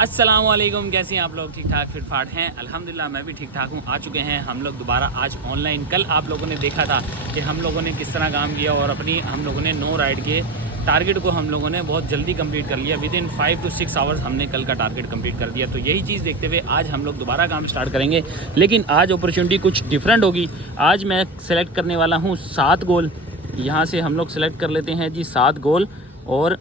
अस्सलाम वालेकुम, कैसे हैं आप लोग? ठीक ठाक फिट फाट हैं? अल्हम्दुलिल्लाह मैं भी ठीक ठाक हूँ। आ चुके हैं हम लोग दोबारा आज ऑनलाइन। कल आप लोगों ने देखा था कि हम लोगों ने किस तरह काम किया और अपनी हम लोगों ने 9 राइड के टारगेट को हम लोगों ने बहुत जल्दी कंप्लीट कर लिया। विद इन 5 to 6 आवर्स हमने कल का टारगेट कंप्लीट कर दिया। तो यही चीज़ देखते हुए आज हम लोग दोबारा काम स्टार्ट करेंगे, लेकिन आज अपॉर्चुनिटी कुछ डिफरेंट होगी। आज मैं सेलेक्ट करने वाला हूँ 7 गोल। यहाँ से हम लोग सेलेक्ट कर लेते हैं जी 7 गोल, और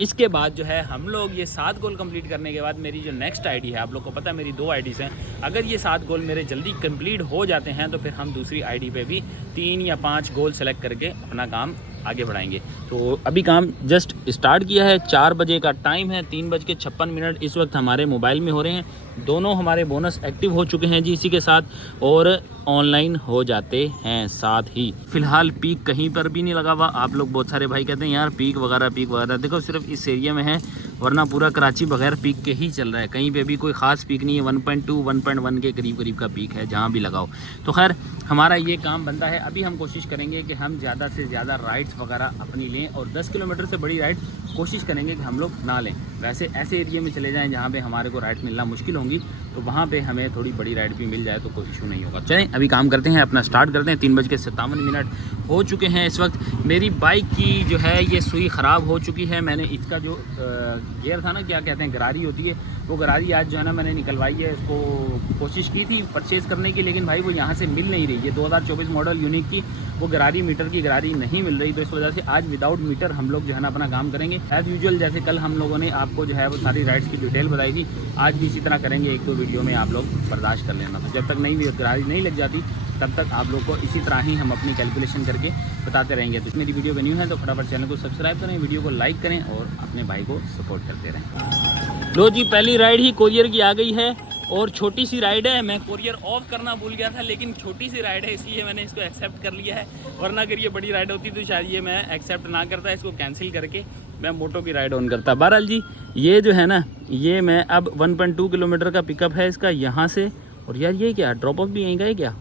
इसके बाद जो है हम लोग ये 7 गोल कंप्लीट करने के बाद मेरी जो नेक्स्ट आईडी है, आप लोग को पता है मेरी 2 आईडीज़ हैं। अगर ये 7 गोल मेरे जल्दी कंप्लीट हो जाते हैं तो फिर हम दूसरी आईडी पे भी 3 या 5 गोल सेलेक्ट करके अपना काम आगे बढ़ाएंगे। तो अभी काम जस्ट स्टार्ट किया है, 4 बजे का टाइम है, 3:56 इस वक्त हमारे मोबाइल में हो रहे हैं। दोनों हमारे बोनस एक्टिव हो चुके हैं जी इसी के साथ, और ऑनलाइन हो जाते हैं साथ ही। फिलहाल पीक कहीं पर भी नहीं लगा हुआ। आप लोग बहुत सारे भाई कहते हैं यार पीक वगैरह देखो सिर्फ इस एरिया में है, वरना पूरा कराची बगैर पीक के ही चल रहा है। कहीं पे भी कोई ख़ास पीक नहीं है। 1.2 1.1 के करीब का पीक है जहाँ भी लगाओ। तो खैर हमारा ये काम बनता है। अभी हम कोशिश करेंगे कि हम ज़्यादा से ज़्यादा राइड्स वगैरह अपनी लें, और 10 किलोमीटर से बड़ी राइड कोशिश करेंगे कि हम लोग ना लें। वैसे ऐसे एरिया में चले जाएं जहाँ पे हमारे को राइड मिलना मुश्किल होंगी, तो वहाँ पे हमें थोड़ी बड़ी राइड भी मिल जाए तो कोई इशू नहीं होगा। चलें अभी काम करते हैं, अपना स्टार्ट करते हैं। 3:57 हो चुके हैं इस वक्त। मेरी बाइक की जो है ये सुई ख़राब हो चुकी है। मैंने इसका जो गियर था ना, क्या कहते हैं, गरारी होती है, वो गरारी आज जो है ना मैंने निकलवाई है। उसको कोशिश की थी परचेज़ करने की, लेकिन भाई वो यहाँ से मिल नहीं रही है। 2024 मॉडल यूनिक की वो गरारी, मीटर की गरारी नहीं मिल रही। तो इस वजह से आज विदाउट मीटर हम लोग जो है ना अपना काम करेंगे एज़ यूजुअल। जैसे कल हम लोगों ने आपको जो है वो सारी राइड्स की डिटेल बताई थी, आज भी इसी तरह करेंगे। 1-2 वीडियो में आप लोग बर्दाश्त कर लेना। तो जब तक नई गरारी नहीं लग जाती तब तक आप लोग को इसी तरह ही हम अपनी कैलकुलेशन करके बताते रहेंगे। तो मेरी वीडियो बनी है तो फटाफट चैनल को सब्सक्राइब करें, वीडियो को लाइक करें और अपने भाई को सपोर्ट करते रहें। लो जी, पहली राइड ही कोरियर की आ गई है, और छोटी सी राइड है। मैं कोरियर ऑफ करना भूल गया था, लेकिन छोटी सी राइड है इसलिए मैंने इसको एक्सेप्ट कर लिया है। वरना अगर ये बड़ी राइड होती तो शायद ये मैं एक्सेप्ट ना करता, इसको कैंसिल करके मैं मोटो की राइड ऑन करता। बहरहाल जी, ये जो है ना, ये मैं अब 1.2 किलोमीटर का पिकअप है इसका यहाँ से। और यार ये क्या ड्रॉप ऑफ भी यहीं का है क्या?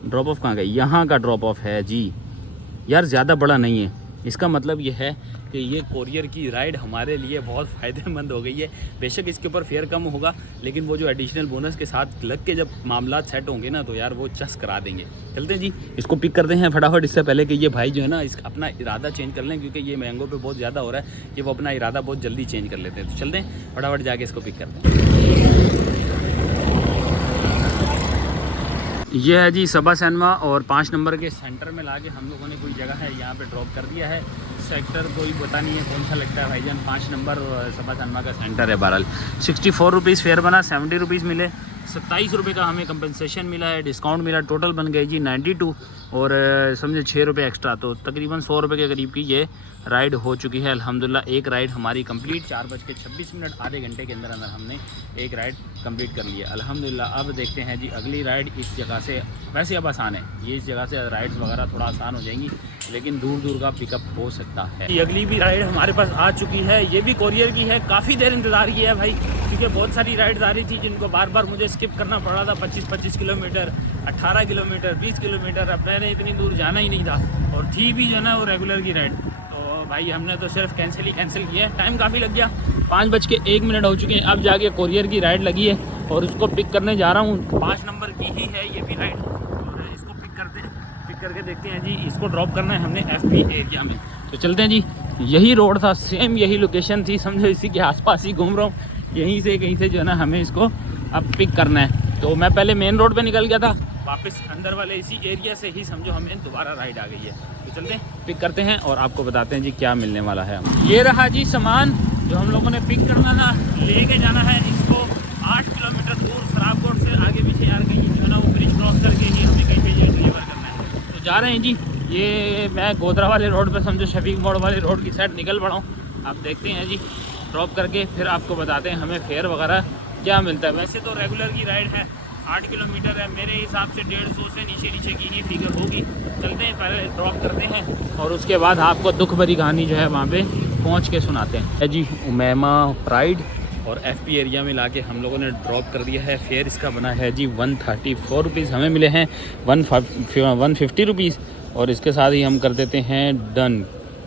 ड्रॉप ऑफ कहाँ गई? यहाँ का ड्रॉप ऑफ है जी। यार ज़्यादा बड़ा नहीं है। इसका मतलब ये है कि ये कोरियर की राइड हमारे लिए बहुत फ़ायदेमंद हो गई है। बेशक इसके ऊपर फेयर कम होगा, लेकिन वो जो एडिशनल बोनस के साथ लग के जब मामला सेट होंगे ना, तो यार वो चस करा देंगे। चलते हैं जी, इसको पिक करते हैं फटाफट, इससे पहले कि ये भाई जो है ना इस अपना इरादा चेंज कर लें, क्योंकि ये मैंगो पे बहुत ज़्यादा हो रहा है कि वो अपना इरादा बहुत जल्दी चेंज कर लेते हैं। तो चलते हैं फटाफट जाके इसको पिक करते हैं। ये है जी सबा सिनेमा, और 5 नंबर के सेंटर में लाके हम लोगों ने कोई जगह है यहाँ पे ड्रॉप कर दिया है। सेक्टर कोई पता नहीं है कौन सा लगता है भाईजान। 5 नंबर सबा सिनेमा का सेंटर है। बहरहाल 64 रुपीज़ फेयर बना, 70 रुपीज़ मिले, 27 रुपये का हमें कंपनसेशन मिला है, डिस्काउंट मिला। टोटल बन गई जी 92, और समझे 6 रुपये एक्स्ट्रा, तो तकरीबन 100 रुपये के करीब की ये राइड हो चुकी है। अल्हम्दुलिल्लाह एक राइड हमारी कंप्लीट। 4:26, आधे घंटे के अंदर अंदर हमने एक राइड कंप्लीट कर लिया अल्हम्दुलिल्लाह। अब देखते हैं जी अगली राइड इस जगह से। वैसे अब आसान है, ये इस जगह से राइड्स वगैरह थोड़ा आसान हो जाएंगी, लेकिन दूर दूर का पिकअप हो सकता है। ये अगली भी राइड हमारे पास आ चुकी है, ये भी कोरियर की है। काफ़ी देर इंतज़ार किया है भाई, क्योंकि बहुत सारी राइड्स आ रही थी जिनको बार बार मुझे स्किप करना पड़ रहा था। 25 किलोमीटर, 18 किलोमीटर, 20 किलोमीटर। अब मैंने इतनी दूर जाना ही नहीं था, और थी भी जो ना वो रेगुलर की राइड। तो भाई हमने तो सिर्फ कैंसिल किया है। टाइम काफ़ी लग गया, 5:01 हो चुके हैं। अब जाके कोरियर की राइड लगी है और उसको पिक करने जा रहा हूँ। 5 नंबर की ही है ये भी राइड, और इसको पिक करके देखते हैं जी। इसको ड्रॉप करना है हमने FP एरिया में। तो चलते हैं जी, यही रोड था, सेम यही लोकेशन थी, समझो इसी के आसपास ही घूम रहा हूँ। यहीं से कहीं से जो है ना हमें इसको अब पिक करना है। तो मैं पहले मेन रोड पे निकल गया था, वापस अंदर वाले इसी एरिया से ही समझो हमें दोबारा राइड आ गई है। तो चलते हैं पिक करते हैं और आपको बताते हैं जी क्या मिलने वाला है। ये रहा जी सामान जो हम लोगों ने पिक करना था। लेके जाना है इसको 8 किलोमीटर दूर सराबकोट से आगे पीछे। यार कहीं जो है ना वो ब्रिज क्रॉस करके ही हमें कहीं पे ये डिलीवर करना है। तो जा रहे हैं जी। ये मैं गोदरा वाले रोड पे समझो शफीक मोड़ वाले रोड की साइड निकल पड़ा हूँ। आप देखते हैं जी, ड्रॉप करके फिर आपको बताते हैं हमें फेयर वगैरह क्या मिलता है। वैसे तो रेगुलर की राइड है, 8 किलोमीटर है, मेरे हिसाब से 150 से नीचे की ही फिगर होगी। चलते हैं पहले ड्रॉप करते हैं, और उसके बाद आपको दुख भरी कहानी जो है वहाँ पे पहुँच के सुनाते हैं जी। उमैमा प्राइड और FP एरिया में लाके हम लोगों ने ड्रॉप कर दिया है। फेयर इसका बना है जी 134 रुपीज़। हमें मिले हैं 150 रुपीज़, और इसके साथ ही हम कर देते हैं डन।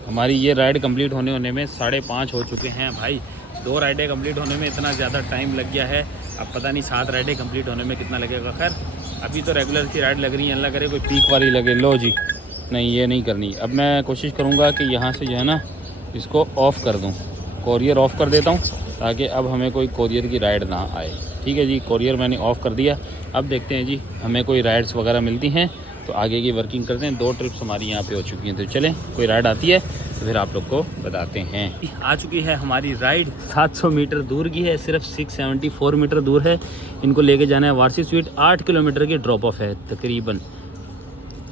हमारी ये राइड कंप्लीट होने में 5:30 हो चुके हैं भाई। 2 राइडें कंप्लीट होने में इतना ज़्यादा टाइम लग गया है, अब पता नहीं 7 राइडें कंप्लीट होने में कितना लगेगा। खैर अभी तो रेगुलर की राइड लग रही है, अल्लाह करे कोई पीक वाली लगे। लो जी, नहीं ये नहीं करनी। अब मैं कोशिश करूँगा कि यहाँ से जो है ना इसको ऑफ़ कर दूँ, कोरियर ऑफ़ कर देता हूँ ताकि अब हमें कोई कोरियर की राइड ना आए। ठीक है जी, कोरियर मैंने ऑफ़ कर दिया। अब देखते हैं जी हमें कोई राइड्स वगैरह मिलती हैं तो आगे की वर्किंग करते हैं। 2 ट्रिप्स हमारी यहाँ पे हो चुकी हैं, तो चलें कोई राइड आती है तो फिर आप लोग को बताते हैं। आ चुकी है हमारी राइड, 700 मीटर दूर की है, सिर्फ 674 मीटर दूर है। इनको लेके जाना है वारसी स्वीट। 8 किलोमीटर की ड्रॉप ऑफ है, तकरीबन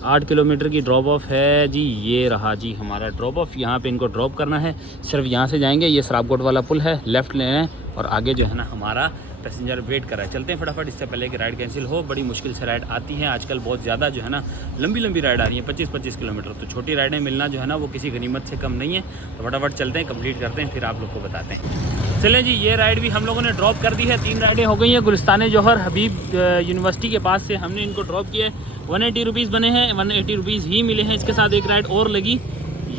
8 किलोमीटर की ड्रॉप ऑफ है जी। ये रहा जी हमारा ड्रॉप ऑफ, यहाँ पे इनको ड्रॉप करना है। सिर्फ यहाँ से जाएंगे, ये सराबकोट वाला पुल है, लेफ़्ट लेना है और आगे जो है ना हमारा पैसेंजर वेट कर रहा है। चलते हैं फटाफट, इससे पहले कि राइड कैंसिल हो। बड़ी मुश्किल से राइड आती हैं आजकल, बहुत ज़्यादा जो है ना लंबी लंबी राइड आ रही है, 25-25 किलोमीटर। तो छोटी राइडें मिलना जो है ना वो किसी गनीमत से कम नहीं है। तो फटाफट चलते हैं, कंप्लीट करते हैं, फिर आप लोग को बताते हैं। चलें जी, ये राइड भी हम लोगों ने ड्रॉप कर दी है। 3 राइडें हो गई हैं। गुलिस्तान जौहर हबीब यूनिवर्सिटी के पास से हमने इनको ड्रॉप किया है। 180 रुपीज़ बने हैं, 180 रुपीज़ ही मिले हैं। इसके साथ एक राइड और लगी,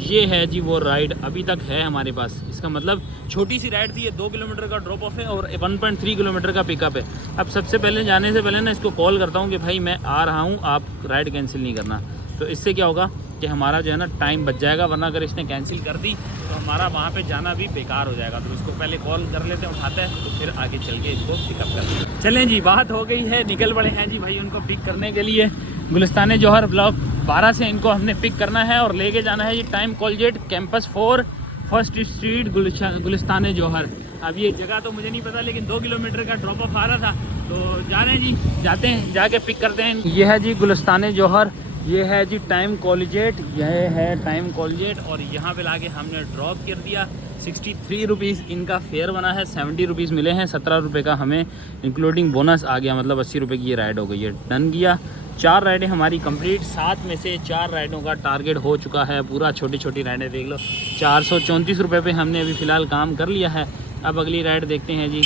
ये है जी वो राइड अभी तक है हमारे पास। इसका मतलब छोटी सी राइड थी, ये 2 किलोमीटर का ड्रॉप ऑफ है और 1.3 किलोमीटर का पिकअप है। अब सबसे पहले जाने से पहले ना इसको कॉल करता हूँ कि भाई मैं आ रहा हूँ, आप राइड कैंसिल नहीं करना। तो इससे क्या होगा कि हमारा जो है ना टाइम बच जाएगा, वरना अगर इसने कैंसिल कर दी तो हमारा वहाँ पे जाना भी बेकार हो जाएगा। तो इसको पहले कॉल कर लेते हैं, उठाते हैं, तो फिर आगे चल के इसको पिकअप करते हैं। चलें जी, बात हो गई है, निकल पड़े हैं जी भाई उनको पिक करने के लिए। गुलिस्तान जौहर ब्लॉक 12 से इनको हमने पिक करना है और लेके जाना है G time college campus 4 first street Gulistan Jauhar. अब ये जगह तो मुझे नहीं पता, लेकिन 2 किलोमीटर का ड्रॉप ऑफ आ रहा था, तो जा रहे हैं जी, जाते हैं, जाके पिक करते हैं। ये है जी गुलिस्तान जौहर, ये है जी टाइम कॉलेजेट, यह है टाइम कॉलेजेट और यहाँ पे लाके हमने ड्रॉप कर दिया। 63 रुपीज़ इनका फेयर बना है, 70 रुपीज़ मिले हैं, 17 रुपये का हमें इंक्लूडिंग बोनस आ गया, मतलब 80 रुपये की ये राइड हो गई है। डन किया। 4 राइडें हमारी कंप्लीट, 7 में से 4 राइडों का टारगेट हो चुका है पूरा। छोटी छोटी राइडें देख लो, 434 रुपये पे हमने अभी फ़िलहाल काम कर लिया है। अब अगली राइड देखते हैं जी,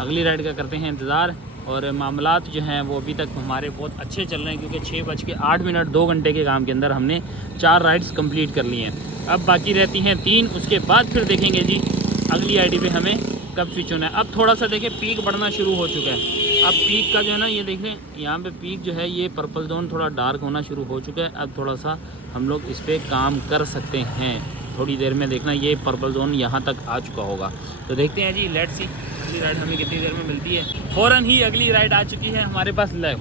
अगली राइड का करते हैं इंतज़ार। और मामलात जो हैं वो अभी तक हमारे बहुत अच्छे चल रहे हैं, क्योंकि 6:08 2 घंटे के काम के अंदर हमने 4 राइड्स कंप्लीट कर ली हैं। अब बाकी रहती हैं 3, उसके बाद फिर देखेंगे जी अगली आईडी पे हमें कब स्विच होना है। अब थोड़ा सा देखें पीक बढ़ना शुरू हो चुका है। अब पीक का जो है ना ये देख लें, यहाँ पे पीक जो है ये पर्पल जोन थोड़ा डार्क होना शुरू हो चुका है। अब थोड़ा सा हम लोग इस पर काम कर सकते हैं, थोड़ी देर में देखना ये पर्पल जोन यहाँ तक आ चुका होगा। तो देखते हैं जी, लेट्स सी अगली राइड हमें कितनी देर में मिलती है। फ़ौरन ही अगली राइड आ चुकी है हमारे पास लाइव।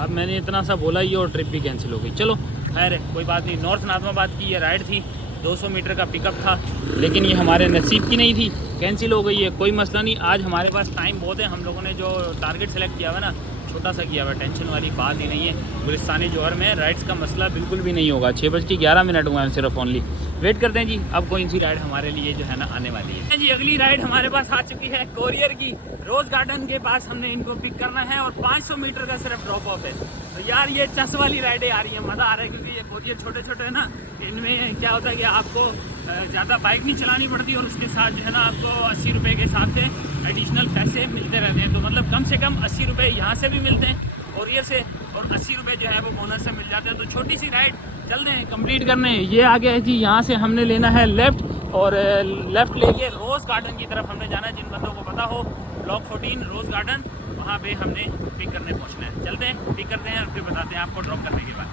अब मैंने इतना सा बोला ही और ट्रिप भी कैंसिल हो गई। चलो खैर कोई बात नहीं। नॉर्थ नाज़माबाद की ये राइड थी, 200 मीटर का पिकअप था, लेकिन ये हमारे नसीब की नहीं थी, कैंसिल हो गई है। कोई मसला नहीं, आज हमारे पास टाइम बहुत है। हम लोगों ने जो टारगेट सेलेक्ट किया हुआ ना, छोटा सा किया हुआ, टेंशन वाली बात ही नहीं है। गुलिस्तान जौहर में राइड्स का मसला बिल्कुल भी नहीं होगा। 6:11 हुआ है सिर्फ ओनली। वेट करते हैं जी, अब कोई सी राइड हमारे लिए जो है ना आने वाली है जी। अगली राइड हमारे पास आ चुकी है कोरियर की, रोज़ गार्डन के पास हमने इनको पिक करना है और 500 मीटर का सिर्फ ड्रॉप ऑफ है। तो यार ये चस वाली राइडें आ रही है, मज़ा आ रहा है, क्योंकि ये कोरियर छोटे छोटे है ना, इनमें क्या होता है कि आपको ज़्यादा बाइक नहीं चलानी पड़ती और उसके साथ जो है ना आपको 80 रुपये के हिसाब से एडिशनल पैसे मिलते रहते हैं। तो मतलब कम से कम 80 रुपये यहाँ से भी मिलते हैं कोरियर से, और 80 रुपये जो है वो बोनस से मिल जाते हैं। तो छोटी सी राइड चलते हैं कंप्लीट करने। ये आ गया है जी, यहाँ से हमने लेना है लेफ़्ट, और लेफ़्ट लेके रोज़ गार्डन की तरफ हमने जाना है। जिन बंदों को पता हो, ब्लॉक 14 रोज़ गार्डन, वहाँ पे हमने पिक करने पहुँचना है। चलते हैं, पिक करते हैं और फिर बताते हैं आपको ड्रॉप करने के बाद।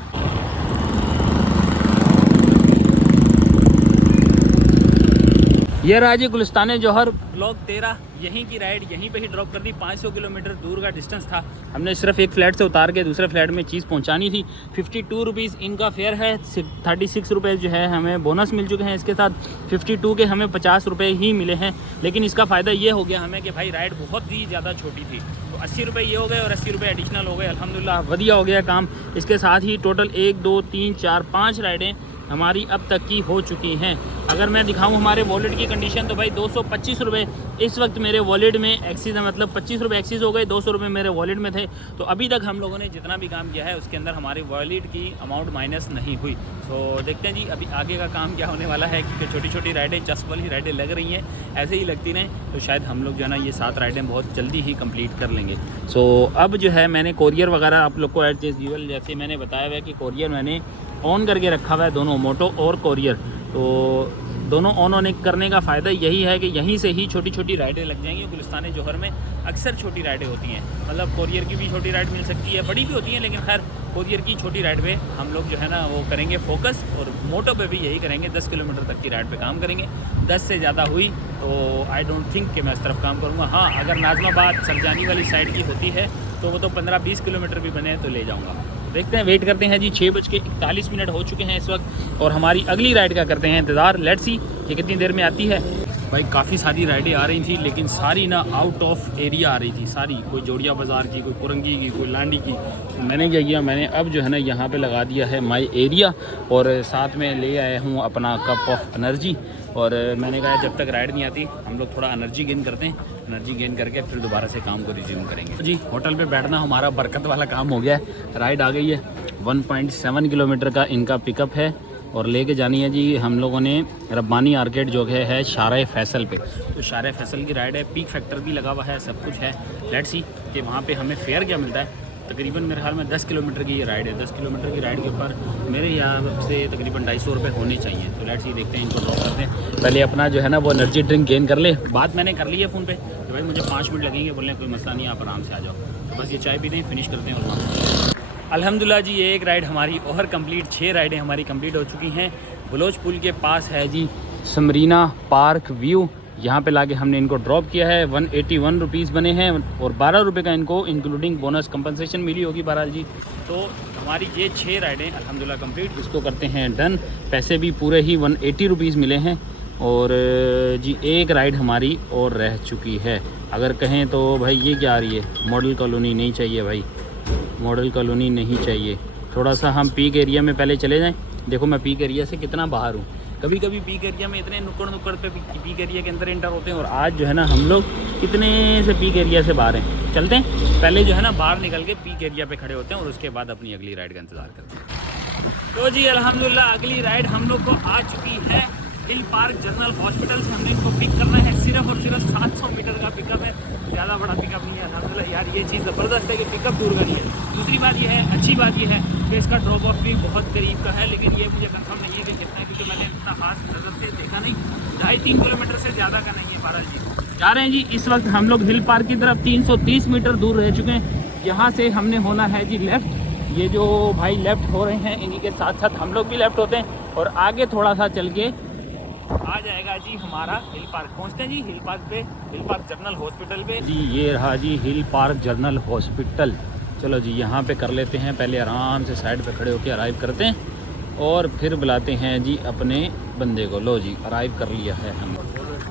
ये रहा जी गुलिस्तान जौहर ब्लॉक 13, यहीं की राइड, यहीं पे ही ड्रॉप कर दी। 500 किलोमीटर दूर का डिस्टेंस था। हमने सिर्फ एक फ्लैट से उतार के दूसरे फ्लैट में चीज़ पहुंचानी थी। 52 रुपीज़ इनका फेयर है, 36 रुपये जो है हमें बोनस मिल चुके हैं। इसके साथ 52 के हमें 50 रुपये ही मिले हैं। लेकिन इसका फ़ायदा ये हो गया हमें कि भाई राइड बहुत ही ज़्यादा छोटी थी, तो 80 रुपये ये हो गए और 80 रुपये एडिशनल हो गए। अल्हम्दुलिल्लाह बढ़िया हो गया काम। इसके साथ ही टोटल 1 2 3 4 5 राइडें हमारी अब तक की हो चुकी हैं। अगर मैं दिखाऊं हमारे वॉलेट की कंडीशन, तो भाई 225 रुपये इस वक्त मेरे वॉलेट में एक्सिस है, मतलब 25 रुपये एक्सिस हो गए, 200 रुपये मेरे वॉलेट में थे। तो अभी तक हम लोगों ने जितना भी काम किया है उसके अंदर हमारी वॉलेट की अमाउंट माइनस नहीं हुई। तो देखते हैं जी अभी आगे का काम क्या होने वाला है, क्योंकि छोटी छोटी राइडें, चस्प वाली राइडें लग रही हैं, ऐसे ही लगती रहें तो शायद हम लोग जो है ना ये 7 राइडें बहुत जल्दी ही कंप्लीट कर लेंगे। सो अब जो है मैंने कोरियर वगैरह आप लोग को एज यूजुअल जैसे मैंने बताया हुआ है कि कोरियर मैंने ऑन करके रखा हुआ है, दोनों मोटो और कोरियर। तो दोनों ऑन करने का फ़ायदा यही है कि यहीं से ही छोटी छोटी राइडें लग जाएंगी। गुलिस्तान जौहर में अक्सर छोटी राइडें होती हैं, मतलब कोरियर की भी छोटी राइड मिल सकती है, बड़ी भी होती हैं, लेकिन खैर कोरियर की छोटी राइड पे हम लोग जो है ना वो करेंगे फोकस, और मोटो पे भी यही करेंगे, 10 किलोमीटर तक की राइड पे काम करेंगे। 10 से ज़्यादा हुई तो आई डोंट थिंक कि मैं इस तरफ काम करूँगा। हाँ, अगर नाजमाबाद सरजानी वाली साइड की होती है तो वो तो 15-20 किलोमीटर भी बने तो ले जाऊँगा। देखते हैं, वेट करते हैं जी। 6:41 हो चुके हैं इस वक्त, और हमारी अगली राइड का करते हैं इंतज़ार। लेट्स सी कि कितनी देर में आती है। भाई काफ़ी सारी राइडें आ रही थी, लेकिन सारी ना आउट ऑफ एरिया आ रही थी सारी, कोई जोड़िया बाज़ार की, कोई कुरंगी की, कोई लांडी की। तो मैंने क्या किया, मैंने अब जो है ना यहाँ पे लगा दिया है माई एरिया, और साथ में ले आया हूँ अपना कप ऑफ एनर्जी। और मैंने कहा जब तक राइड नहीं आती हम लोग थोड़ा एनर्जी गेन करते हैं, एनर्जी गेन करके फिर दोबारा से काम को रिज्यूम करेंगे। जी होटल पे बैठना हमारा बरकत वाला काम हो गया है। राइड आ गई है, 1.7 किलोमीटर का इनका पिकअप है, और लेके जानी है जी हम लोगों ने रब्बानी आर्केड जो है शारे फैसल पे। तो शारे फैसल की राइड है, पीक फैक्टर भी लगा हुआ है, सब कुछ है। लेट्स सी कि वहाँ पे हमें फेयर क्या मिलता है। तकरीबन मेरे ख्याल में 10 किलोमीटर की ये राइड है। 10 किलोमीटर की राइड के ऊपर मेरे यहाँ से तकरीबन 250 रुपये होने चाहिए। तो लेट्स सी देखते हैं, इनको ड्रॉप करते हैं। पहले अपना जो है ना वो एनर्जी ड्रिंक गेन कर ले। बात मैंने कर ली है फ़ोन पे कि भाई मुझे 5 मिनट लगेंगे, बोलने कोई मसला नहीं, आप आराम से आ जाओ। तो बस ये चाय पीते हैं, फिनिश करते हैं और वहाँ अल्हम्दुलिल्लाह जी ये एक राइड हमारी और कंप्लीट, 6 राइडें हमारी कंप्लीट हो चुकी हैं। बलोच पुल के पास है जी समरीना पार्क व्यू, यहाँ पे लाके हमने इनको ड्रॉप किया है। 181 रुपीज़ बने हैं, और 12 रुपये का इनको इंक्लूडिंग बोनस कंपनसेशन मिली होगी बहरहाल जी। तो हमारी ये 6 राइडें अल्हम्दुलिल्लाह कंप्लीट, इसको करते हैं डन। पैसे भी पूरे ही 180 रुपीज़ मिले हैं, और जी एक राइड हमारी और रह चुकी है। अगर कहें तो भाई ये क्या आ रही है, मॉडल कॉलोनी नहीं चाहिए भाई, मॉडल कॉलोनी नहीं चाहिए। थोड़ा सा हम पीक एरिया में पहले चले जाएं। देखो मैं पीक एरिया से कितना बाहर हूँ। कभी कभी पीक एरिया में इतने नुक्कड़ पे पीक एरिया के अंदर एंटर होते हैं, और आज जो है ना हम लोग कितने से पीक एरिया से बाहर हैं। चलते हैं, पहले जो है ना बाहर निकल के पीक एरिया पे खड़े होते हैं, और उसके बाद अपनी अगली राइड का इंतज़ार करते हैं। तो जी अल्हम्दुलिल्लाह अगली राइड हम लोग को आ चुकी है। हिल पार्क जनरल हॉस्पिटल से हमने इनको पिक करना है। सिर्फ और सिर्फ 700 मीटर का पिकअप है, ज़्यादा बड़ा पिकअप नहीं है। अल्हम्दुलिल्लाह यार ये चीज़ ज़बरदस्त है कि पिकअप दूर का नहीं है। दूसरी बात ये है, अच्छी बात ये है कि इसका ड्रॉप ऑफ भी बहुत करीब का है, लेकिन ये मुझे कंफर्म नहीं है कि कितना है, क्योंकि मैंने इतना खास नज़र से देखा नहीं। 2.5-3 किलोमीटर से ज़्यादा का नहीं है। बहरहाल जी जा रहे हैं जी। इस वक्त हम लोग हिल पार्क की तरफ 330 मीटर दूर रह चुके हैं। यहाँ से हमने होना है जी लेफ़्ट। ये जो भाई लेफ़्ट हो रहे हैं इन्हीं के साथ साथ हम लोग भी लेफ़्ट होते हैं, और आगे थोड़ा सा चल के आ जाएगा जी हमारा हिल पार्क। पहुंचते हैं जी हिल पार्क पे, हिल पार्क जनरल हॉस्पिटल पे। जी ये रहा जी हिल पार्क जनरल हॉस्पिटल। चलो जी यहाँ पे कर लेते हैं, पहले आराम से साइड पे खड़े होकर अराइव करते हैं, और फिर बुलाते हैं जी अपने बंदे को। लो जी अराइव कर लिया है हम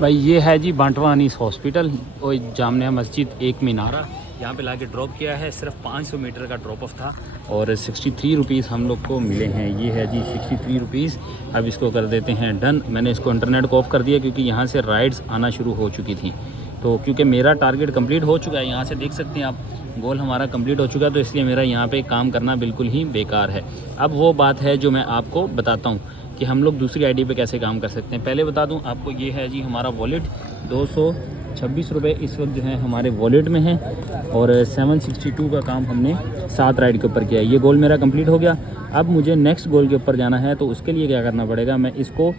भाई। ये है जी बांटवा अनीस हॉस्पिटल, और जामिया मस्जिद, एक मीनारा। यहाँ पे लाके ड्रॉप किया है, सिर्फ 500 मीटर का ड्रॉप ऑफ था, और 63 रुपीज़ हम लोग को मिले हैं। ये है जी 63 रुपीज़। अब इसको कर देते हैं डन। मैंने इसको इंटरनेट को ऑफ़ कर दिया, क्योंकि यहाँ से राइड्स आना शुरू हो चुकी थी। तो क्योंकि मेरा टारगेट कंप्लीट हो चुका है, यहाँ से देख सकते हैं आप, गोल हमारा कंप्लीट हो चुका है, तो इसलिए मेरा यहाँ पे काम करना बिल्कुल ही बेकार है। अब वो बात है जो मैं आपको बताता हूँ कि हम लोग दूसरी आईडी पे कैसे काम कर सकते हैं। पहले बता दूं आपको, ये है जी हमारा वॉलेट। 226 रुपये इस वक्त जो है हमारे वॉलेट में है, और 762 का काम हमने 7 राइड के ऊपर किया है। ये गोल मेरा कंप्लीट हो गया। अब मुझे नेक्स्ट गोल के ऊपर जाना है, तो उसके लिए क्या करना पड़ेगा, मैं इसको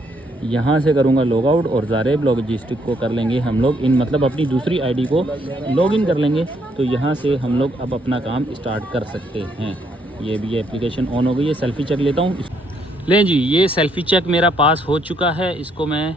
यहाँ से करूँगा लॉग आउट, और ज़ारेब लॉजिस्टिक को कर लेंगे हम लोग इन, मतलब अपनी दूसरी आईडी को लॉग इन कर लेंगे। तो यहाँ से हम लोग अब अपना काम स्टार्ट कर सकते हैं। ये भी एप्लीकेशन ऑन हो गई है। सेल्फ़ी चेक लेता हूँ। लें जी ये सेल्फ़ी चेक मेरा पास हो चुका है। इसको मैं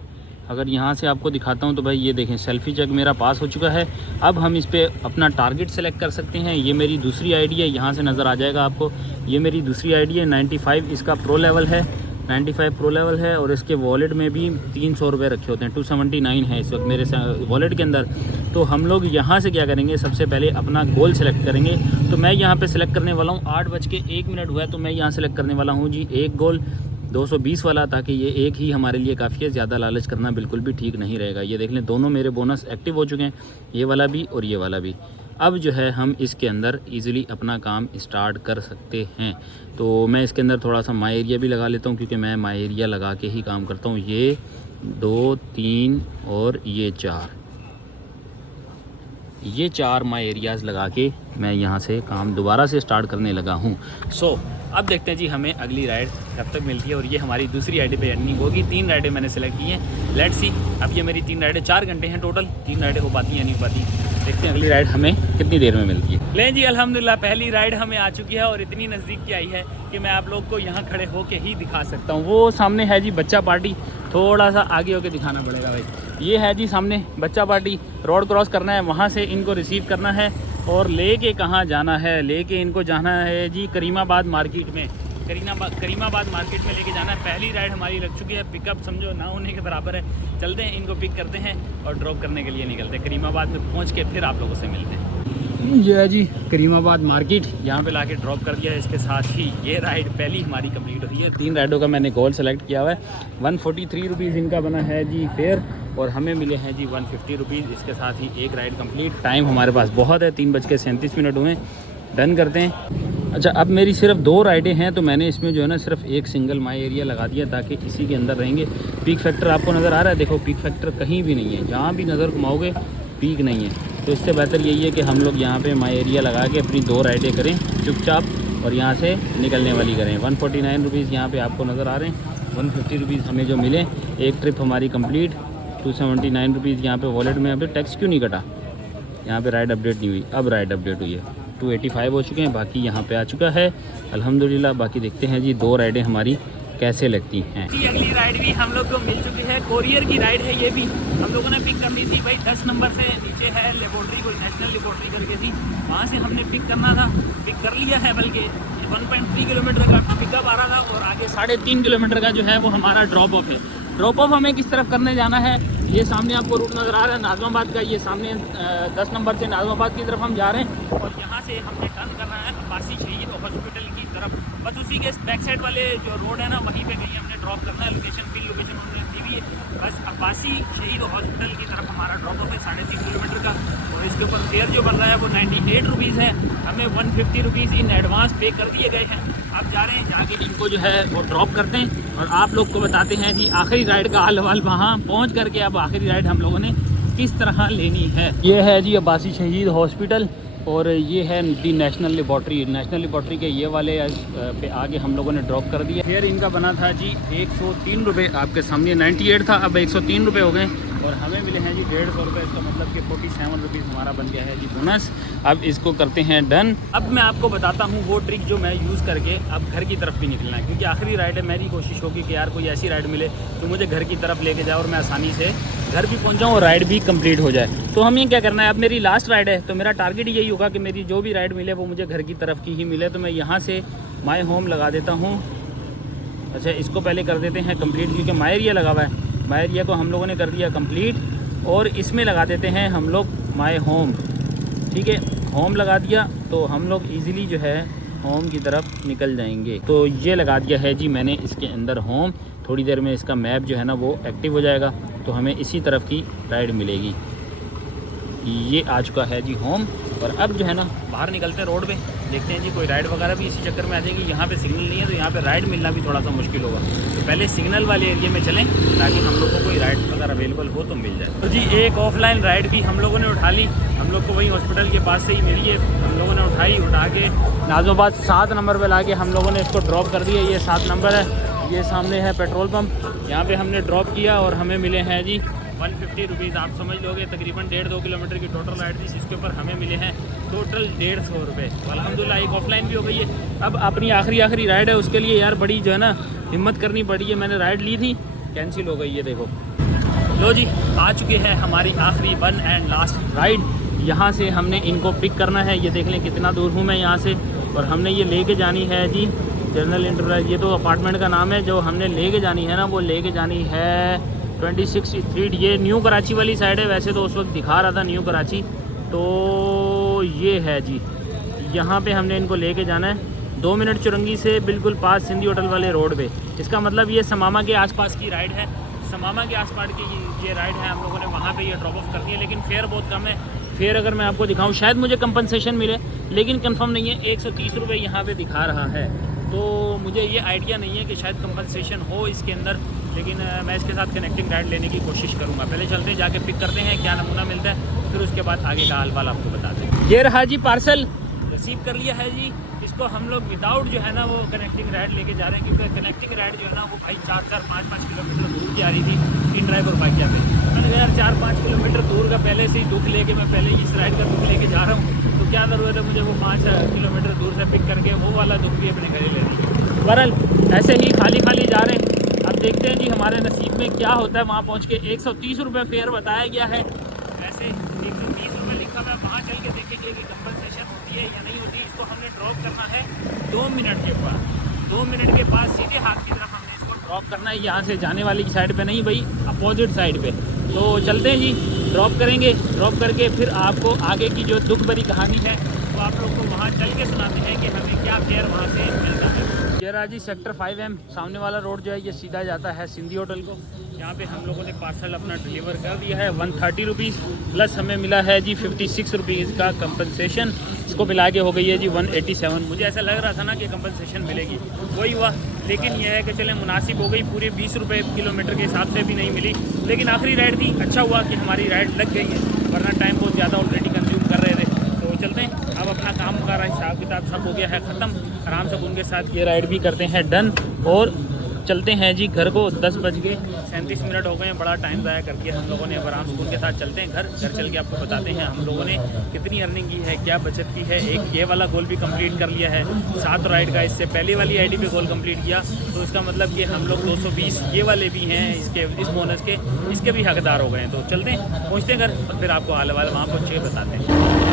अगर यहाँ से आपको दिखाता हूँ तो भाई ये देखें, सेल्फ़ी चेक मेरा पास हो चुका है। अब हम इस पर अपना टारगेट सेलेक्ट कर सकते हैं। ये मेरी दूसरी आईडी है, यहाँ से नज़र आ जाएगा आपको। ये मेरी दूसरी आईडी है, 95 इसका प्रो लेवल है, 95 प्रो लेवल है, और इसके वॉलेट में भी 300 रुपये रखे होते हैं। 279 है इस वक्त मेरे वॉलेट के अंदर। तो हम लोग यहाँ से क्या करेंगे, सबसे पहले अपना गोल सेलेक्ट करेंगे। तो मैं यहाँ पे सेलेक्ट करने वाला हूँ, 8:01 हुआ है, तो मैं यहाँ सेलेक्ट करने वाला हूँ जी एक गोल 220 वाला, ताकि ये एक ही हमारे लिए काफ़ी है। ज़्यादा लालच करना बिल्कुल भी ठीक नहीं रहेगा। ये देख लें, दोनों मेरे बोनस एक्टिव हो चुके हैं, ये वाला भी और ये वाला भी। अब जो है हम इसके अंदर इजीली अपना काम स्टार्ट कर सकते हैं। तो मैं इसके अंदर थोड़ा सा माई एरिया भी लगा लेता हूँ, क्योंकि मैं माई एरिया लगा के ही काम करता हूँ। ये 2, 3 और ये 4, ये 4 माई एरियाज़ लगा के मैं यहाँ से काम दोबारा से स्टार्ट करने लगा हूँ। अब देखते हैं जी हमें अगली राइड कब तक मिलती है, और ये हमारी दूसरी राइड पे अर्निंग होगी। 3 राइडें मैंने सेलेक्ट की हैं, लेट्स सी। अब ये मेरी 3 राइडें, 4 घंटे हैं टोटल, 3 राइडें हो पाती हैं या नहीं हो पाती, देखते हैं अगली राइड हमें कितनी देर में मिलती है। लें जी, अल्हम्दुलिल्लाह पहली राइड हमें आ चुकी है, और इतनी नज़दीक की आई है कि मैं आप लोग को यहाँ खड़े होके ही दिखा सकता हूँ। वो सामने है जी बच्चा पार्टी, थोड़ा सा आगे होके दिखाना पड़ेगा भाई। ये है जी सामने बच्चा पार्टी, रोड क्रॉस करना है, वहाँ से इनको रिसीव करना है और लेके कहाँ जाना है, लेके इनको जाना है जी करीमाबाद मार्केट में। करीमाबाद मार्केट में लेके जाना है। पहली राइड हमारी लग चुकी है, पिकअप समझो ना होने के बराबर है। चलते हैं, इनको पिक करते हैं और ड्रॉप करने के लिए निकलते हैं। करीमाबाद में पहुँच के फिर आप लोगों से मिलते हैं। ये है जी करीमाबाद मार्केट, यहाँ पे लाके ड्रॉप कर दिया है। इसके साथ ही ये राइड पहली हमारी कंप्लीट हुई है। 3 राइडों का मैंने गोल सेलेक्ट किया हुआ है। 143 रुपीज़ इनका बना है जी फेयर, और हमें मिले हैं जी 150 रुपीज़। इसके साथ ही एक राइड कंप्लीट। टाइम हमारे पास बहुत है, 3:37 हुए। डन करते हैं। अच्छा, अब मेरी सिर्फ 2 राइडें हैं, तो मैंने इसमें जो है ना सिर्फ एक सिंगल माई एरिया लगा दिया ताकि इसी के अंदर रहेंगे। पीक फैक्टर आपको नज़र आ रहा है, देखो पीक फैक्टर कहीं भी नहीं है, जहाँ भी नज़र घुमाओगे पीक नहीं है। तो इससे बेहतर यही है कि हम लोग यहाँ पे माई एरिया लगा के अपनी 2 राइडें करें चुपचाप, और यहाँ से निकलने वाली करें। 149 रुपीज़ यहाँ पे आपको नज़र आ रहे हैं। 150 रुपीज़ हमें जो मिले, एक ट्रिप हमारी कंप्लीट। 279 रुपीज़ यहाँ पे वॉलेट में। यहाँ पे टैक्स क्यों नहीं कटा? यहाँ पे राइड अपडेट नहीं हुई, अब राइड अपडेट हुई है। 285 हो चुके हैं, बाकी यहाँ पे आ चुका है अल्हम्दुलिल्लाह। बाकी देखते हैं जी 2 राइडें हमारी कैसे लगती हैं जी। अगली राइड भी हम लोग को मिल चुकी है, कोरियर की राइड है। ये भी हम लोगों ने पिक कर ली थी भाई। 10 नंबर से नीचे है लेबोरेटरी, कोई नेशनल लेबोरेटरी करके थी, वहाँ से हमने पिक करना था। पिक कर लिया है, बल्कि 1.3 किलोमीटर का पिकअप आ रहा था, और आगे 3.5 किलोमीटर का जो है वो हमारा ड्रॉप ऑफ है। ड्रॉप ऑफ हमें किस तरफ करने जाना है, ये सामने आपको रूट नज़र आ रहा है नाज़माबाद का। ये सामने 10 नंबर से नाज़माबाद की तरफ हम जा रहे हैं, और यहाँ से हमने टर्न करना है अब्बासी शहीद हॉस्पिटल की तरफ। बस उसी के बैक साइड वाले जो रोड है ना, वहीं पे कहीं हमने ड्रॉप करना है। लोकेशन उन्होंने दी हुई है। बस अब्बासी शहीद हॉस्पिटल की तरफ हमारा ड्रॉप ऑफ है 3.5 किलोमीटर का, और इसके ऊपर फेयर जो बन रहा है वो 98 रुपीज़ है। हमें 150 रुपीज़ इन एडवांस पे कर दिए गए हैं। अब जा रहे हैं, जाके इनको जो है वो ड्रॉप करते हैं, और आप लोग को बताते हैं जी आखिरी राइड का हाल हवाल वहाँ पहुँच करके। अब आखिरी राइड हम लोगों ने किस तरह लेनी है। ये है जी अब्बासी शहीद हॉस्पिटल, और ये है दी नेशनल लेबॉर्ट्री। नेशनल लेबॉर्ट्री के ये वाले पे आगे हम लोगों ने ड्रॉप कर दिया। फेयर इनका बना था जी 103 रुपये, आपके सामने 98 था, अब 103 रुपये हो गए, और हमें मिले हैं जी 150 रुपये। इसका मतलब कि 47 रुपीज़ हमारा बन गया है जी बोनस। अब इसको करते हैं डन। अब मैं आपको बताता हूँ वो ट्रिक जो मैं यूज़ करके अब घर की तरफ भी निकलना है, क्योंकि आखिरी राइड है। मेरी कोशिश होगी कि यार कोई ऐसी राइड मिले तो मुझे घर की तरफ लेके जाए, और मैं आसानी से घर भी पहुँच जाऊँ और राइड भी कंप्लीट हो जाए। तो हमें क्या करना है, अब मेरी लास्ट राइड है, तो मेरा टारगेट यही होगा कि मेरी जो भी राइड मिले वो मुझे घर की तरफ की ही मिले। तो मैं यहाँ से माई होम लगा देता हूँ। अच्छा, इसको पहले कर देते हैं कंप्लीट, क्योंकि माई एरिया लगा हुआ है। माई एरिया को हम लोगों ने कर दिया कंप्लीट, और इसमें लगा देते हैं हम लोग माई होम। ठीक है, होम लगा दिया तो हम लोग इजीली जो है होम की तरफ निकल जाएंगे। तो ये लगा दिया है जी मैंने इसके अंदर होम। थोड़ी देर में इसका मैप जो है ना वो एक्टिव हो जाएगा, तो हमें इसी तरफ की राइड मिलेगी। ये आ चुका है जी होम, और अब जो है ना बाहर निकलते हैं रोड पे, देखते हैं जी कोई राइड वगैरह भी इसी चक्कर में आ जाएगी। यहाँ पे सिग्नल नहीं है, तो यहाँ पे राइड मिलना भी थोड़ा सा मुश्किल होगा। तो पहले सिग्नल वाले एरिया में चलें ताकि हम लोग को कोई राइड वगैरह अवेलेबल हो तो मिल जाए। तो जी एक ऑफलाइन राइड भी हम लोगों ने उठा ली। हम लोग को वही हॉस्पिटल के पास से ही मिली है, हम लोगों ने उठा के नाज़माबाद 7 नंबर पर ला के हम लोगों ने इसको ड्रॉप कर दिया। ये 7 नंबर है, ये सामने है पेट्रोल पम्प, यहाँ पे हमने ड्रॉप किया, और हमें मिले हैं जी 150 रुपीज़। आप समझ लोगे तकरीबन 1.5-2 किलोमीटर की टोटल राइड थी, जिसके ऊपर हमें मिले हैं टोटल 150 रुपये। अल्हम्दुलिल्लाह एक ऑफलाइन भी हो गई है। अब अपनी आखिरी राइड है, उसके लिए यार बड़ी जो है ना हिम्मत करनी पड़ी है। मैंने राइड ली थी, कैंसिल हो गई है। देखो लो जी, आ चुके हैं हमारी आखिरी 1 एंड लास्ट राइड। यहाँ से हमने इनको पिक करना है। ये देख लें कितना दूर हूँ मैं यहाँ से, और हमने ये लेके जानी है जी जनरल इंटरप्राइज। ये तो अपार्टमेंट का नाम है। जो हमने लेके जानी है ना, वो लेके जानी है 26 स्ट्रीट। ये न्यू कराची वाली साइड है, वैसे तो उस वक्त दिखा रहा था न्यू कराची। तो ये है जी, यहाँ पे हमने इनको लेके जाना है 2 मिनट चुरंगी से बिल्कुल पास सिंधी होटल वाले रोड पे। इसका मतलब ये समामा के आसपास की राइड है। समामा के आसपास की ये राइड है, हम लोगों ने वहाँ पे ये ड्रॉप ऑफ कर दी है। लेकिन फेयर बहुत कम है। फेयर अगर मैं आपको दिखाऊँ, शायद मुझे कंपनसेशन मिले, लेकिन कंफर्म नहीं है। 130 रुपये यहाँ पे दिखा रहा है। तो मुझे ये आइडिया नहीं है कि शायद कंपनसेशन हो इसके अंदर, लेकिन मैं इसके साथ कनेक्टिंग राइड लेने की कोशिश करूँगा। पहले चलते हैं, जाके पिक करते हैं क्या नमूना मिलता है, फिर उसके बाद आगे का हाल वाल आपको बताते हैं। ये रहा जी पार्सल, रिसीव कर लिया है जी। इसको हम लोग विदाउट जो है ना वो कनेक्टिंग राइड लेके जा रहे हैं, क्योंकि कनेक्टिंग राइड जो है ना वो भाई 4-4, 5-5 किलोमीटर दूर की आ रही थी इन ड्राइवर बाइकिया पे। मैंने कहा यार 4-5 किलोमीटर दूर का पहले से ही दुख लेके मैं पहले इस राइड का दुख लेके जा रहा हूँ, तो क्या ज़रूरत है मुझे वो 5 किलोमीटर दूर से पिक करके वो वाला दुख भी अपने घर ही लेना। बहरहाल ऐसे ही खाली खाली जा रहे हैं। अब देखते हैं जी हमारे नसीब में क्या होता है। वहाँ पहुँच के 130 रुपये फेयर बताया गया है, वैसे 130 रुपये लिखा हुआ है। वहाँ चल के देखेंगे कि कंपनसेशन होती है या नहीं होती। इसको हमने ड्रॉप करना है 2 मिनट के बाद। 2 मिनट के बाद सीधे हाथ की तरफ हमने इसको ड्रॉप करना है, यहाँ से जाने वाली साइड पे नहीं भाई, अपोजिट साइड पे। तो चलते हैं जी, ड्रॉप करेंगे। ड्रॉप करके फिर आपको आगे की जो दुख भरी कहानी है वो आप लोग को वहाँ चल के सुनाते हैं कि हमें क्या फेयर वहाँ से मिलता है। जयराज जी सेक्टर 5M सामने वाला रोड जो है ये सीधा जाता है सिंधी होटल को। यहाँ पे हम लोगों ने पार्सल अपना डिलीवर कर दिया है 130 रुपीज़, प्लस हमें मिला है जी 56 रुपीज़ का कंपनसेशन। इसको मिला के हो गई है जी 187। मुझे ऐसा लग रहा था ना कि कंपनसेशन मिलेगी, वही हुआ। लेकिन यह है कि चले मुनासिब हो गई, पूरे 20 रुपये किलोमीटर के हिसाब से भी नहीं मिली। लेकिन आखिरी राइड थी, अच्छा हुआ कि हमारी राइड लग गई है, वरना टाइम बहुत ज़्यादा ऑलरेडी कंज्यूम कर रहे थे। तो चलते हैं, अब अपना काम का हिसाब किताब सब हो गया है ख़त्म। आराम से उनके साथ ये राइड भी करते हैं डन, और चलते हैं जी घर को। 10:37 हो गए हैं। बड़ा टाइम ज़ाया करके हम लोगों ने अब आराम से उनके साथ चलते हैं घर चल के आपको बताते हैं हम लोगों ने कितनी अर्निंग की है, क्या बचत की है। एक ये वाला गोल भी कंप्लीट कर लिया है 7 राइड का। इससे पहली वाली आईडी पे गोल कंप्लीट किया, तो इसका मतलब कि हम लोग 220 ये वाले भी हैं इसके, इस बोनस के, इसके भी हकदार हो गए हैं। तो चलते हैं, पहुँचते हैं घर, और फिर आपको आने वाले वहाँ पहुँच के बताते हैं।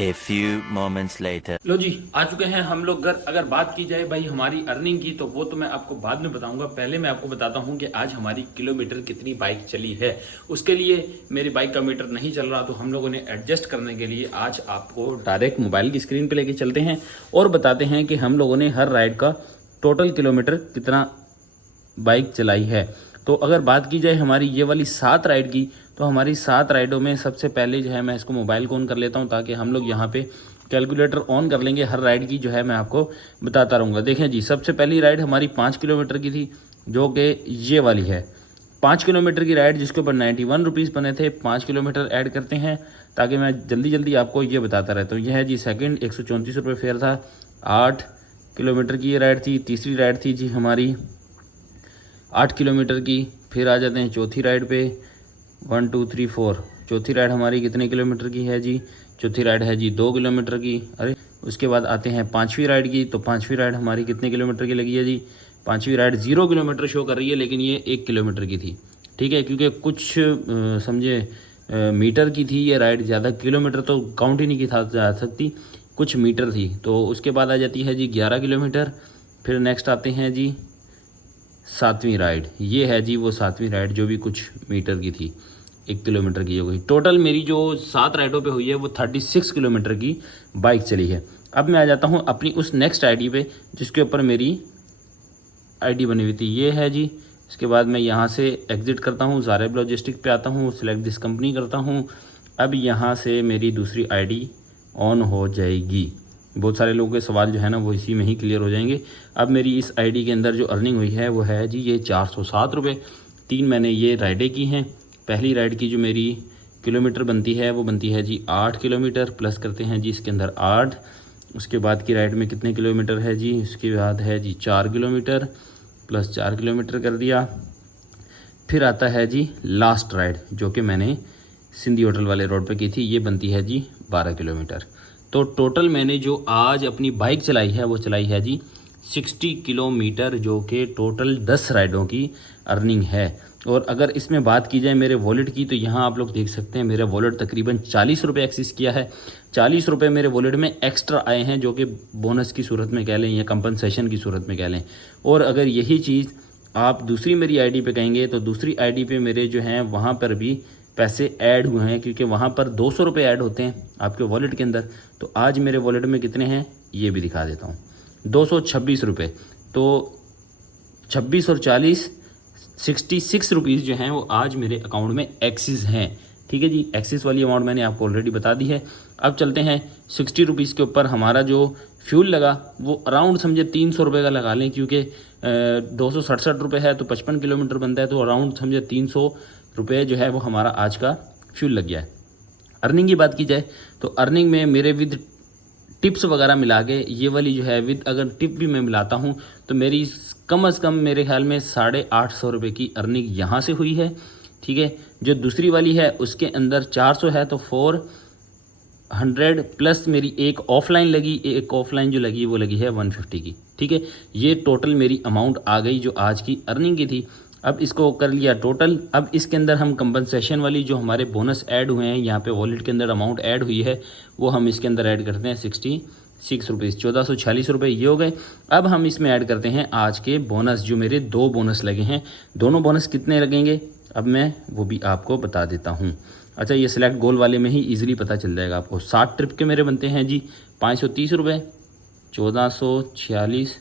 A few moments later. लो जी, आ चुके हैं हम लोग घर। अगर बात की जाए भाई हमारी अर्निंग की, तो वो तो मैं आपको बाद में बताऊंगा। पहले मैं आपको बताता हूं कि आज हमारी किलोमीटर कितनी बाइक चली है। उसके लिए मेरी बाइक का मीटर नहीं चल रहा, तो हम लोगों ने एडजस्ट करने के लिए आज आपको डायरेक्ट मोबाइल की स्क्रीन पे लेके चलते हैं और बताते हैं कि हम लोगों ने हर राइड का टोटल किलोमीटर कितना बाइक चलाई है। तो अगर बात की जाए हमारी ये वाली 7 राइड की, तो हमारी 7 राइडों में सबसे पहले जो है मैं इसको मोबाइल को ऑन कर लेता हूँ, ताकि हम लोग यहाँ पे कैलकुलेटर ऑन कर लेंगे। हर राइड की जो है मैं आपको बताता रहूँगा। देखें जी, सबसे पहली राइड हमारी 5 किलोमीटर की थी, जो कि ये वाली है 5 किलोमीटर की राइड, जिसके ऊपर 91 रुपीज़ बने थे। 5 किलोमीटर ऐड करते हैं ताकि मैं जल्दी जल्दी आपको ये बताता रहता हूँ। यह है जी सेकेंड, 134 रुपये फेयर था। 8 किलोमीटर की ये राइड थी। तीसरी राइड थी जी हमारी 8 किलोमीटर की। फिर आ जाते हैं चौथी राइड पे, 1 2 3 4। चौथी राइड हमारी कितने किलोमीटर की है जी? चौथी राइड है जी 2 किलोमीटर की। अरे उसके बाद आते हैं 5वीं राइड की, तो 5वीं राइड हमारी कितने किलोमीटर की लगी है जी? 5वीं राइड 0 किलोमीटर शो कर रही है, लेकिन ये 1 किलोमीटर की थी। ठीक है, क्योंकि कुछ समझे मीटर की थी ये राइड, ज़्यादा किलोमीटर तो काउंट ही नहीं की जा सकती, कुछ मीटर थी। तो उसके बाद आ जाती है जी 11 किलोमीटर। फिर नेक्स्ट आते हैं जी 7वीं राइड। ये है जी वो 7वीं राइड जो भी कुछ मीटर की थी, 1 किलोमीटर की हो गई। टोटल मेरी जो 7 राइडों पे हुई है वो 36 किलोमीटर की बाइक चली है। अब मैं आ जाता हूँ अपनी उस नेक्स्ट आईडी पे जिसके ऊपर मेरी आईडी बनी हुई थी, ये है जी। इसके बाद मैं यहाँ से एग्ज़िट करता हूँ, ज़ारेब लॉजिस्टिक पे आता हूँ, सिलेक्ट दिस कंपनी करता हूँ। अब यहाँ से मेरी दूसरी आईडी ऑन हो जाएगी। बहुत सारे लोगों के सवाल जो है ना वो इसी में ही क्लियर हो जाएंगे। अब मेरी इस आईडी के अंदर जो अर्निंग हुई है वो है जी ये 407 रुपये। 3 मैंने ये राइडें की हैं। पहली राइड की जो मेरी किलोमीटर बनती है वो बनती है जी 8 किलोमीटर, प्लस करते हैं जी इसके अंदर 8। उसके बाद की राइड में कितने किलोमीटर है जी? उसके बाद है जी 4 किलोमीटर, प्लस 4 किलोमीटर कर दिया। फिर आता है जी लास्ट राइड जो कि मैंने सिंधी होटल वाले रोड पे की थी, ये बनती है जी 12 किलोमीटर। तो टोटल मैंने जो आज अपनी बाइक चलाई है वो चलाई है जी 60 किलोमीटर, जो कि टोटल 10 राइडों की अर्निंग है। और अगर इसमें बात की जाए मेरे वॉलेट की, तो यहाँ आप लोग देख सकते हैं मेरा वॉलेट तकरीबन 40 रुपये एक्सेस किया है। 40 रुपये मेरे वॉलेट में एक्स्ट्रा आए हैं, जो कि बोनस की सूरत में कह लें या कंपनसेशन की सूरत में कह लें। और अगर यही चीज़ आप दूसरी मेरी आईडी पे कहेंगे, तो दूसरी आईडी पे मेरे जो हैं वहाँ पर भी पैसे ऐड हुए हैं, क्योंकि वहाँ पर 200 रुपये ऐड होते हैं आपके वॉलेट के अंदर। तो आज मेरे वॉलेट में कितने हैं ये भी दिखा देता हूँ, 226 रुपये। तो 26 और 40 66 रुपीज़ जो हैं वो आज मेरे अकाउंट में एक्सिस हैं। ठीक है जी, एक्सिस वाली अमाउंट मैंने आपको ऑलरेडी बता दी है। अब चलते हैं 60 रुपीज़ के ऊपर हमारा जो फ्यूल लगा वो अराउंड समझे 300 रुपये का लगा लें, क्योंकि 267 रुपये है तो 55 किलोमीटर बनता है, तो अराउंड समझे 300 रुपये जो है वो हमारा आज का फ्यूल लग गया है। अर्निंग की बात की जाए तो अर्निंग में मेरे विद टिप्स वगैरह मिला के ये वाली जो है विद अगर टिप भी मैं मिलाता हूँ तो मेरी कम से कम मेरे ख्याल में 850 रुपये की अर्निंग यहाँ से हुई है। ठीक है, जो दूसरी वाली है उसके अंदर 400 है तो 400 प्लस मेरी एक ऑफलाइन लगी, एक ऑफलाइन जो लगी वो लगी है 150 की। ठीक है, ये टोटल मेरी अमाउंट आ गई जो आज की अर्निंग की थी। अब इसको कर लिया टोटल। अब इसके अंदर हम कंपनसेशन वाली जो हमारे बोनस ऐड हुए हैं यहाँ पे वॉलेट के अंदर अमाउंट ऐड हुई है वो हम इसके अंदर ऐड करते हैं 66 रुपीज़, 1446 रुपये ये हो गए। अब हम इसमें ऐड करते हैं आज के बोनस, जो मेरे 2 बोनस लगे हैं। दोनों बोनस कितने लगेंगे अब मैं वो भी आपको बता देता हूँ। अच्छा, ये सिलेक्ट गोल वाले में ही ईजिली पता चल जाएगा आपको। 60 ट्रिप के मेरे बनते हैं जी 530 रुपये, 1446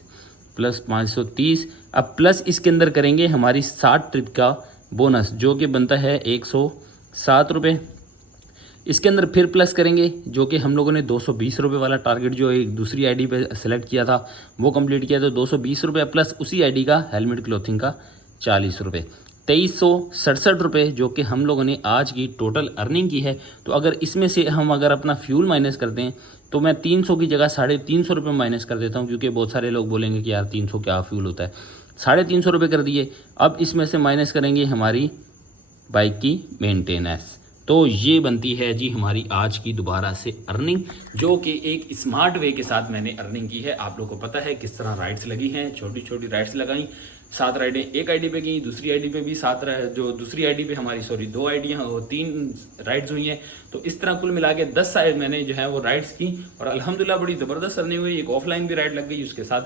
प्लस 530। अब प्लस इसके अंदर करेंगे हमारी 60 ट्रिप का बोनस जो कि बनता है 107 रुपये। इसके अंदर फिर प्लस करेंगे जो कि हम लोगों ने 220 रुपये वाला टारगेट जो एक दूसरी आईडी पे सेलेक्ट किया था वो कंप्लीट किया, तो 220 रुपये प्लस उसी आईडी का हेलमेट क्लोथिंग का 40 रुपये, 2367 रुपये जो कि हम लोगों ने आज की टोटल अर्निंग की है। तो अगर इसमें से हम अगर अपना फ्यूल माइनस करते हैं तो मैं 300 की जगह 350 रुपये माइनस कर देता हूं, क्योंकि बहुत सारे लोग बोलेंगे कि यार 300 क्या फ्यूल होता है। 350 रुपये कर दिए। अब इसमें से माइनस करेंगे हमारी बाइक की मेंटेनेंस, तो ये बनती है जी हमारी आज की दोबारा से अर्निंग, जो कि एक स्मार्ट वे के साथ मैंने अर्निंग की है। आप लोगों को पता है किस तरह राइड्स लगी हैं, छोटी छोटी राइड्स लगाई। 7 राइडें एक आईडी पे गई, दूसरी आईडी पे भी 7, जो दूसरी आईडी पे हमारी 2 आईडियाँ 3 राइड्स हुई हैं। तो इस तरह कुल मिला के 10 साइड मैंने जो है वो राइड्स की और अल्हम्दुलिल्लाह बड़ी ज़बरदस्त अर्निंग हुई। एक ऑफलाइन भी राइड लग गई, उसके साथ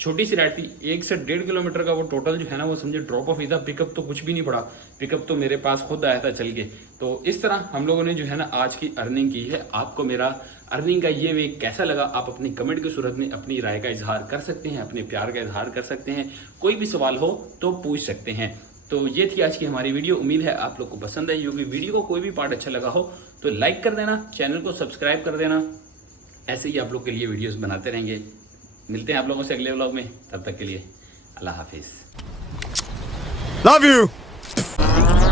छोटी सी राइड थी 1 से 1.5 किलोमीटर का। वो टोटल जो है ना वो समझे ड्रॉप ऑफ ही था, पिकअप तो कुछ भी नहीं पड़ा, पिकअप तो मेरे पास खुद आया था चल के। तो इस तरह हम लोगों ने जो है ना आज की अर्निंग की है। आपको मेरा अर्निंग का ये वे कैसा लगा आप अपनी कमेंट की सूरत में अपनी राय का इजहार कर सकते हैं, अपने प्यार का इजहार कर सकते हैं। कोई भी सवाल हो तो पूछ सकते हैं। तो ये थी आज की हमारी वीडियो। उम्मीद है आप लोग को पसंद आई होगी। वीडियो को कोई भी पार्ट अच्छा लगा हो तो लाइक कर देना, चैनल को सब्सक्राइब कर देना। ऐसे ही आप लोग के लिए वीडियोस बनाते रहेंगे। मिलते हैं आप लोगों से अगले व्लॉग में, तब तक के लिए अल्लाह हाफिज। Love you.